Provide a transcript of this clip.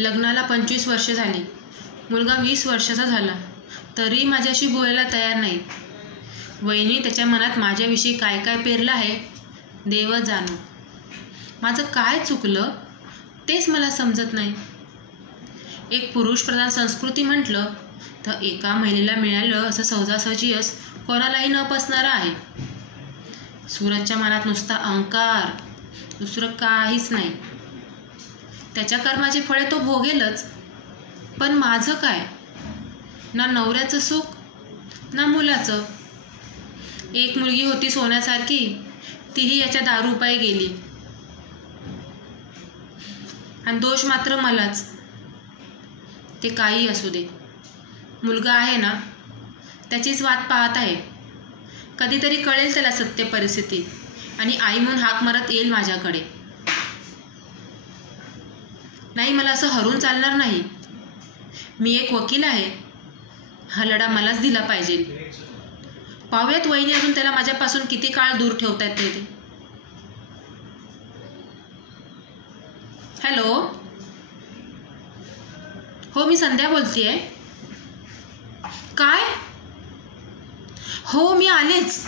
लग्नाला 25 वर्ष झाली. मुलगा 20 वर्षाचा झाला तरी माझ्याशी बोलायला तयार नाही. वहिनी त्याच्या मनात माझ्याविषयी काय काय पेरलं आहे देवच जाणो. माझं काय चुकलं तेच मला समजत नाही. एक पुरुषप्रधान संस्कृती म्हटलं तर एका महिलेला मिळालं असं सहजासहजी यश कोणालाही न पसणारं आहे. सूरजच्या मनात नुसता अहंकार, दुसरं काहीच नाही. त्याच्या कर्माचे फळे तो भोगेलच, पण माझं काय? ना नवऱ्याचं सुख ना मुलाचं. एक मुलगी होती सोन्यासारखी, तीही याच्या दारूपायी गेली. आणि दोष मात्र मलाच. ते काही असू दे, मुलगा आहे ना, त्याचीच वाट पाहत आहे. कधीतरी कळेल त्याला सत्य परिस्थिती आणि आई म्हणून हाक मारत येईल माझ्याकडे. नाही, मला असं हरून चालणार नाही. मी एक वकील आहे. हा लढा मलाच दिला पाहिजे. पाहूयात वहिनी अजून त्याला माझ्यापासून किती काळ दूर ठेवतायत ते. हॅलो, हो मी संध्या बोलतेय. काय? हो मी आलेच.